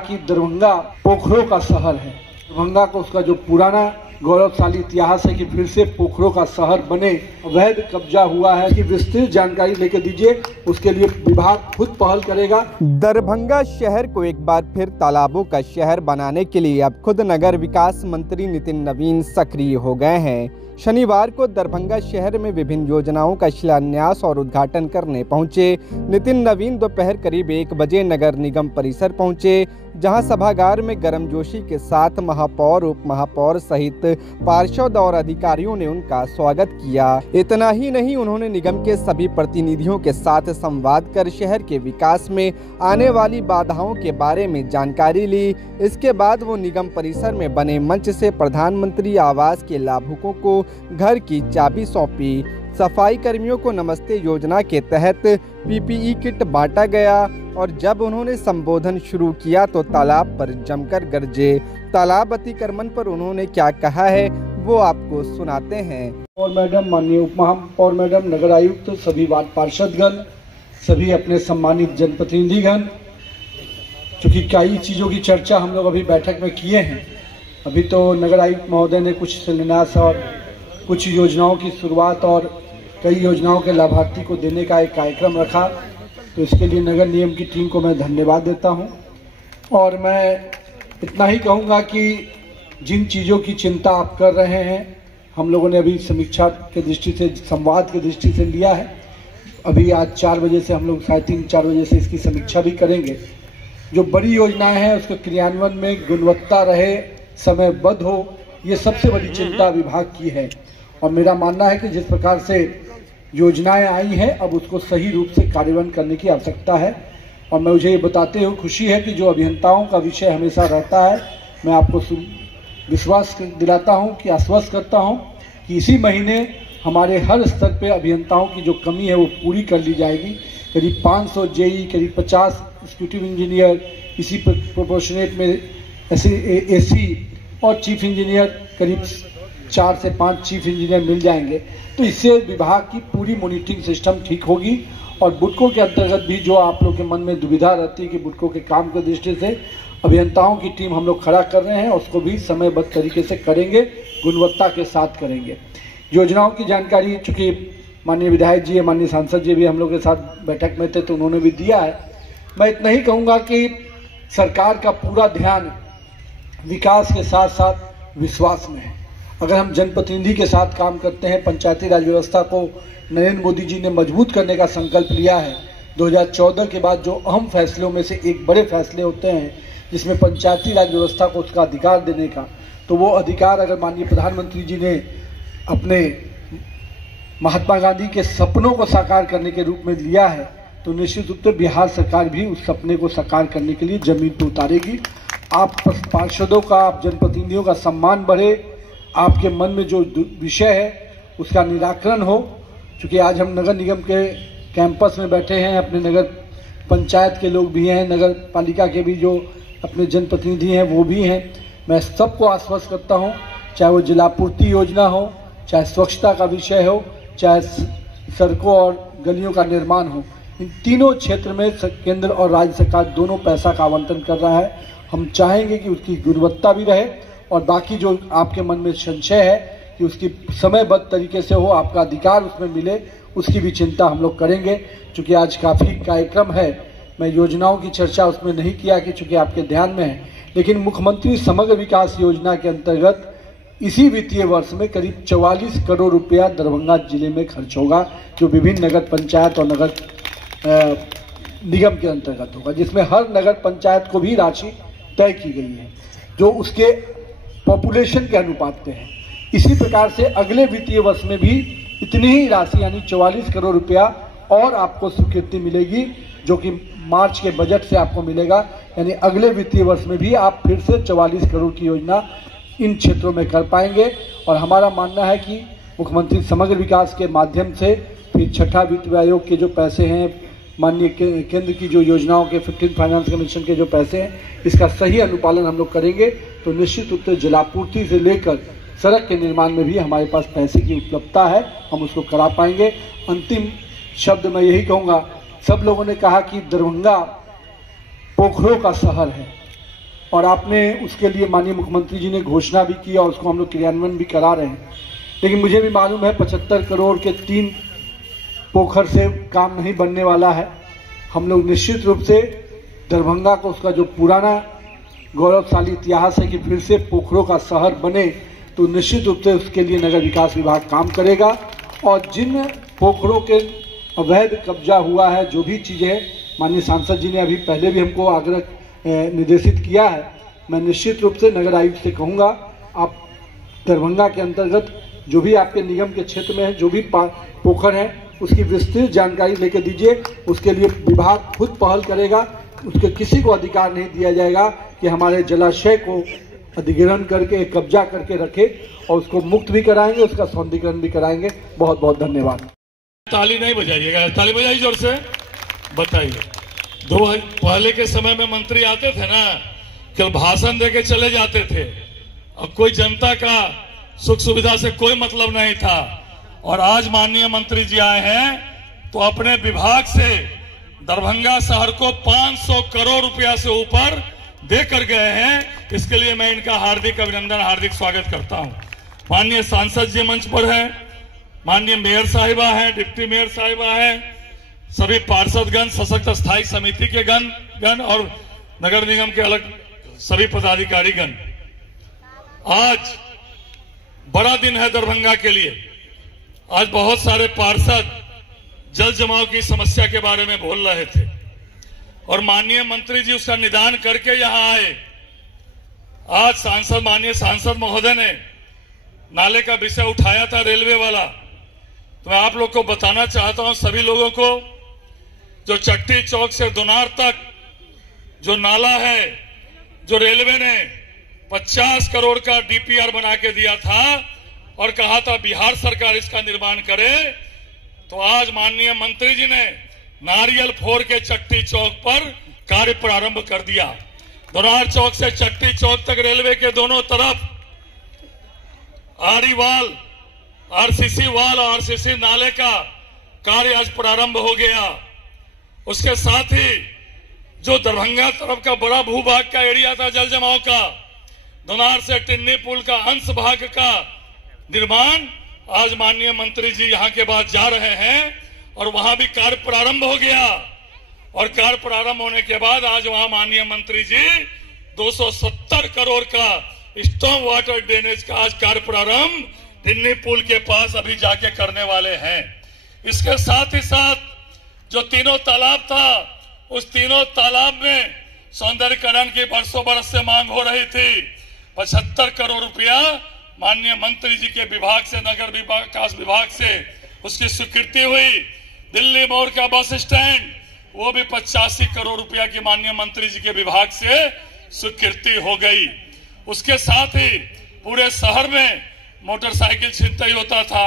कि दरभंगा पोखरों का शहर है। दरभंगा को उसका जो पुराना गौरवशाली इतिहास है कि फिर से पोखरों का शहर बने, अवैध कब्जा हुआ है कि विस्तृत जानकारी लेकर दीजिए, उसके लिए विभाग खुद पहल करेगा। दरभंगा शहर को एक बार फिर तालाबों का शहर बनाने के लिए अब खुद नगर विकास मंत्री नितिन नवीन सक्रिय हो गए हैं। शनिवार को दरभंगा शहर में विभिन्न योजनाओं का शिलान्यास और उद्घाटन करने पहुंचे नितिन नवीन दोपहर करीब 1 बजे नगर निगम परिसर पहुंचे, जहां सभागार में गर्मजोशी के साथ महापौर, उप महापौर सहित पार्षद और अधिकारियों ने उनका स्वागत किया। इतना ही नहीं, उन्होंने निगम के सभी प्रतिनिधियों के साथ संवाद कर शहर के विकास में आने वाली बाधाओं के बारे में जानकारी ली। इसके बाद वो निगम परिसर में बने मंच से प्रधानमंत्री आवास के लाभुकों को घर की चाबी सौंपी। सफाई कर्मियों को नमस्ते योजना के तहत पीपीई किट बांटा गया और जब उन्होंने संबोधन शुरू किया तो तालाब पर जमकर गरजे। तालाब अतिक्रमण पर उन्होंने क्या कहा है वो आपको सुनाते हैं। और मैडम, माननीय उप महापौर मैडम, नगर आयुक्त, सभी वार्ड पार्षदगण, सभी अपने सम्मानित जनप्रतिनिधिगण, चूँकि कई चीज़ों की चर्चा हम लोग अभी बैठक में किए हैं। अभी तो नगर आयुक्त महोदय ने कुछ शिलान्यास और कुछ योजनाओं की शुरुआत और कई योजनाओं के लाभार्थी को देने का एक कार्यक्रम रखा, तो इसके लिए नगर निगम की टीम को मैं धन्यवाद देता हूं। और मैं इतना ही कहूंगा कि जिन चीज़ों की चिंता आप कर रहे हैं, हम लोगों ने अभी समीक्षा के दृष्टि से, संवाद की दृष्टि से लिया है। अभी आज 4 बजे से हम लोग 3:30-4 बजे से इसकी समीक्षा भी करेंगे। जो बड़ी योजनाएं हैं उसके क्रियान्वयन में गुणवत्ता रहे, समयबद्ध हो, ये सबसे बड़ी चिंता विभाग की है। और मेरा मानना है कि जिस प्रकार से योजनाएं आई हैं, अब उसको सही रूप से कार्यान्वयन करने की आवश्यकता है। और मैं मुझे ये बताते हुए खुशी है कि जो अभियंताओं का विषय हमेशा रहता है, मैं आपको विश्वास दिलाता हूं कि आश्वस्त करता हूं कि इसी महीने हमारे हर स्तर पे अभियंताओं की जो कमी है वो पूरी कर ली जाएगी। करीब 500 जेई, करीब 50 एग्जीक्यूटिव इंजीनियर, इसी प्रोपोर्शनेट में एसी और चीफ इंजीनियर, करीब 4 से 5 चीफ इंजीनियर मिल जाएंगे। तो इससे विभाग की पूरी मॉनिटरिंग सिस्टम ठीक होगी। और बुडको के अंतर्गत भी जो आप लोग के मन में दुविधा रहती है कि बुडको के काम की दृष्टि से अभियंताओं की टीम हम लोग खड़ा कर रहे हैं, उसको भी समयबद्ध तरीके से करेंगे, गुणवत्ता के साथ करेंगे। योजनाओं की जानकारी चूँकि माननीय विधायक जी, माननीय सांसद जी भी हम लोग के साथ बैठक में थे तो उन्होंने भी दिया है। मैं इतना ही कहूँगा कि सरकार का पूरा ध्यान विकास के साथ साथ विश्वास में है। अगर हम जनप्रतिनिधि के साथ काम करते हैं, पंचायती राज व्यवस्था को नरेंद्र मोदी जी ने मजबूत करने का संकल्प लिया है। 2014 के बाद जो अहम फैसलों में से एक बड़े फैसले होते हैं जिसमें पंचायती राज व्यवस्था को उसका अधिकार देने का, तो वो अधिकार अगर माननीय प्रधानमंत्री जी ने अपने महात्मा गांधी के सपनों को साकार करने के रूप में लिया है, तो निश्चित रूप से बिहार सरकार भी उस सपने को साकार करने के लिए जमीन पर उतारेगी। आप पार्षदों का, आप जनप्रतिनिधियों का सम्मान बढ़े, आपके मन में जो विषय है उसका निराकरण हो। क्योंकि आज हम नगर निगम के कैंपस में बैठे हैं, अपने नगर पंचायत के लोग भी हैं, नगर पालिका के भी जो अपने जनप्रतिनिधि हैं वो भी हैं। मैं सबको आश्वस्त करता हूं, चाहे वो जलापूर्ति योजना हो, चाहे स्वच्छता का विषय हो, चाहे सड़कों और गलियों का निर्माण हो, इन तीनों क्षेत्र में केंद्र और राज्य सरकार दोनों पैसा का आवंटन कर रहा है। हम चाहेंगे कि उसकी गुणवत्ता भी रहे और बाकी जो आपके मन में संशय है कि उसकी समयबद्ध तरीके से हो, आपका अधिकार उसमें मिले, उसकी भी चिंता हम लोग करेंगे। चूँकि आज काफ़ी कार्यक्रम है, मैं योजनाओं की चर्चा उसमें नहीं किया कि चूँकि आपके ध्यान में है, लेकिन मुख्यमंत्री समग्र विकास योजना के अंतर्गत इसी वित्तीय वर्ष में करीब 44 करोड़ रुपया दरभंगा जिले में खर्च होगा, जो विभिन्न नगर पंचायत और नगर निगम के अंतर्गत होगा, जिसमें हर नगर पंचायत को भी राशि तय की गई है जो उसके पॉपुलेशन के अनुपात पे है। इसी प्रकार से अगले वित्तीय वर्ष में भी इतनी ही राशि यानी 44 करोड़ रुपया और आपको स्वीकृति मिलेगी, जो कि मार्च के बजट से आपको मिलेगा। यानी अगले वित्तीय वर्ष में भी आप फिर से 44 करोड़ की योजना इन क्षेत्रों में कर पाएंगे। और हमारा मानना है कि मुख्यमंत्री समग्र विकास के माध्यम से फिर छठा वित्त आयोग के जो पैसे हैं, माननीय केंद्र की जो योजनाओं के 15 फाइनेंस कमीशन के जो पैसे हैं, इसका सही अनुपालन हम लोग करेंगे तो निश्चित रूप से जलापूर्ति से लेकर सड़क के निर्माण में भी हमारे पास पैसे की उपलब्धता है, हम उसको करा पाएंगे। अंतिम शब्द मैं यही कहूँगा, सब लोगों ने कहा कि दरभंगा पोखरों का शहर है, और आपने उसके लिए माननीय मुख्यमंत्री जी ने घोषणा भी की और उसको हम लोग क्रियान्वयन भी करा रहे हैं। लेकिन मुझे भी मालूम है 75 करोड़ के 3 पोखर से काम नहीं बनने वाला है। हम लोग निश्चित रूप से दरभंगा को उसका जो पुराना गौरवशाली इतिहास है कि फिर से पोखरों का शहर बने, तो निश्चित रूप से उसके लिए नगर विकास विभाग काम करेगा। और जिन पोखरों के अवैध कब्जा हुआ है, जो भी चीज़ें माननीय सांसद जी ने अभी पहले भी हमको आग्रह निर्देशित किया है, मैं निश्चित रूप से नगर आयुक्त से कहूँगा आप दरभंगा के अंतर्गत जो भी आपके निगम के क्षेत्र में है, जो भी पोखर है, उसकी विस्तृत जानकारी लेकर दीजिए। उसके लिए विभाग खुद पहल करेगा। उसके किसी को अधिकार नहीं दिया जाएगा कि हमारे जलाशय को अधिग्रहण करके कब्जा करके रखे, और उसको मुक्त भी कराएंगे, उसका सौंदर्यीकरण भी कराएंगे। बहुत बहुत धन्यवाद। ताली नहीं बजाइएगा, ताली बजाइए जोर से। बताइए, पहले के समय में मंत्री आते थे ना, केवल भाषण देके चले जाते थे। अब कोई जनता का सुख सुविधा से कोई मतलब नहीं था। और आज माननीय मंत्री जी आए हैं तो अपने विभाग से दरभंगा शहर को 500 करोड़ रुपया से ऊपर देकर गए हैं। इसके लिए मैं इनका हार्दिक अभिनंदन, हार्दिक स्वागत करता हूं। माननीय सांसद जी मंच पर है, माननीय मेयर साहिबा है, डिप्टी मेयर साहिबा है, सभी पार्षदगण, सशक्त स्थायी समिति के गण और नगर निगम के अलग सभी पदाधिकारीगण। आज बड़ा दिन है दरभंगा के लिए। आज बहुत सारे पार्षद जल जमाव की समस्या के बारे में बोल रहे थे और माननीय मंत्री जी उसका निदान करके यहां आए। आज माननीय सांसद महोदय ने नाले का विषय उठाया था, रेलवे वाला। तो मैं आप लोग को बताना चाहता हूं, सभी लोगों को, जो चट्टी चौक से दुनार तक जो नाला है, जो रेलवे ने 50 करोड़ का डीपीआर बना के दिया था और कहा था बिहार सरकार इसका निर्माण करे, तो आज माननीय मंत्री जी ने नारियल फोड़ के चट्टी चौक पर कार्य प्रारंभ कर दिया। दुनार चौक से चट्टी चौक तक रेलवे के दोनों तरफ आरसीसी वाल और आरसीसी नाले का कार्य आज प्रारंभ हो गया। उसके साथ ही जो दरभंगा तरफ का बड़ा भूभाग का एरिया था जल जमाव का, दुनार से टिन्नी पुल का अंश भाग का निर्माण आज माननीय मंत्री जी यहां के बाद जा रहे हैं और वहां भी कार्य प्रारंभ हो गया। और कार्य प्रारंभ होने के बाद आज वहां माननीय मंत्री जी 270 करोड़ का स्टॉर्म वाटर ड्रेनेज का आज कार्य प्रारंभ टिन्नी पुल के पास अभी जाके करने वाले हैं। इसके साथ ही साथ जो तीनों तालाब था, उस तीनों तालाब में सौंदर्यीकरण की बरसों बरस से मांग हो रही थी। 75 करोड़ रुपया माननीय मंत्री जी के विभाग से, नगर विकास विभाग से उसकी स्वीकृति हुई। दिल्ली मोड़ का बस स्टैंड, वो भी 85 करोड़ रुपया की माननीय मंत्री जी के विभाग से स्वीकृति हो गई। उसके साथ ही पूरे शहर में मोटरसाइकिल छिनतई होता था,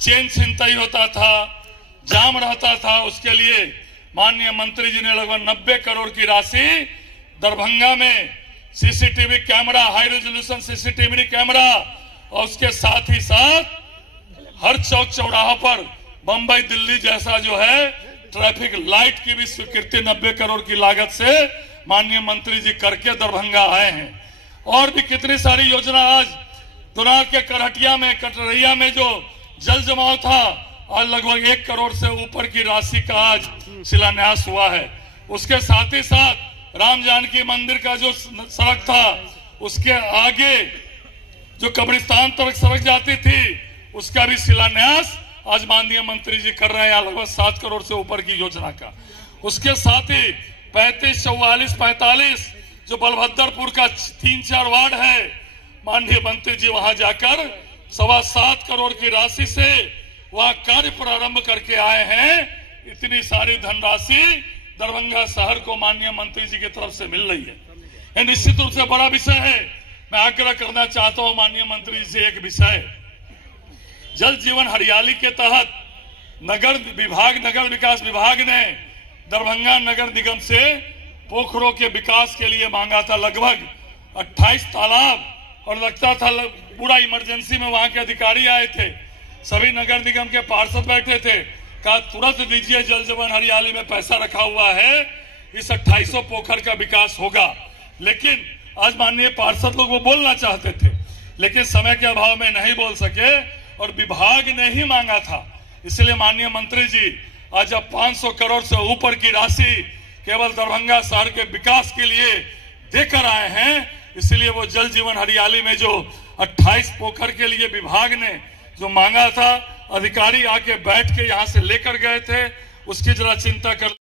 चेन छिनतई होता था, जाम रहता था। उसके लिए माननीय मंत्री जी ने लगभग 90 करोड़ की राशि दरभंगा में CCTV camera, high resolution CCTV camera, और उसके साथ ही साथ हर चौक चौराहा पर बंबई दिल्ली जैसा जो है ट्रैफिक लाइट की भी स्वीकृति 90 करोड़ की लागत से माननीय मंत्री जी करके दरभंगा आए हैं। और भी कितनी सारी योजना आज दुनार के करहटिया में, कटरैया में जो जल जमाव था, आज लगभग 1 करोड़ से ऊपर की राशि का आज शिलान्यास हुआ है। उसके साथ ही साथ राम जानकी मंदिर का जो सड़क था, उसके आगे जो कब्रिस्तान तक सड़क जाती थी, उसका भी शिलान्यास आज माननीय मंत्री जी कर रहे हैं, लगभग 7 करोड़ से ऊपर की योजना का। उसके साथ ही 35, 44, 45 जो बलभद्रपुर का 3-4 वार्ड है, माननीय मंत्री जी वहां जाकर 7.25 करोड़ की राशि से वहां कार्य प्रारंभ करके आए हैं। इतनी सारी धनराशि दरभंगा शहर को माननीय मंत्री जी की तरफ से मिल रही है। यह निश्चित रूप से बड़ा विषय है। मैं आग्रह करना चाहता हूं माननीय मंत्री जी से एक विषय, जल जीवन हरियाली के तहत नगर विकास विभाग ने दरभंगा नगर निगम से पोखरों के विकास के लिए मांगा था लगभग 28 तालाब, और लगता था पूरा इमरजेंसी में वहां के अधिकारी आए थे, सभी नगर निगम के पार्षद बैठे थे, कहा तुरंत दीजिए, जल जीवन हरियाली में पैसा रखा हुआ है, इस 2800 पोखर का विकास होगा। लेकिन आज माननीय पार्षद लोग वो बोलना चाहते थे, लेकिन समय के अभाव में नहीं बोल सके और विभाग ने ही मांगा था। इसलिए माननीय मंत्री जी आज अब 500 करोड़ से ऊपर की राशि केवल दरभंगा शहर के विकास के लिए देकर आए हैं। इसलिए वो जल जीवन हरियाली में जो 28 पोखर के लिए विभाग ने जो मांगा था, अधिकारी आके बैठ के यहां से लेकर गए थे, उसकी जरा चिंता कर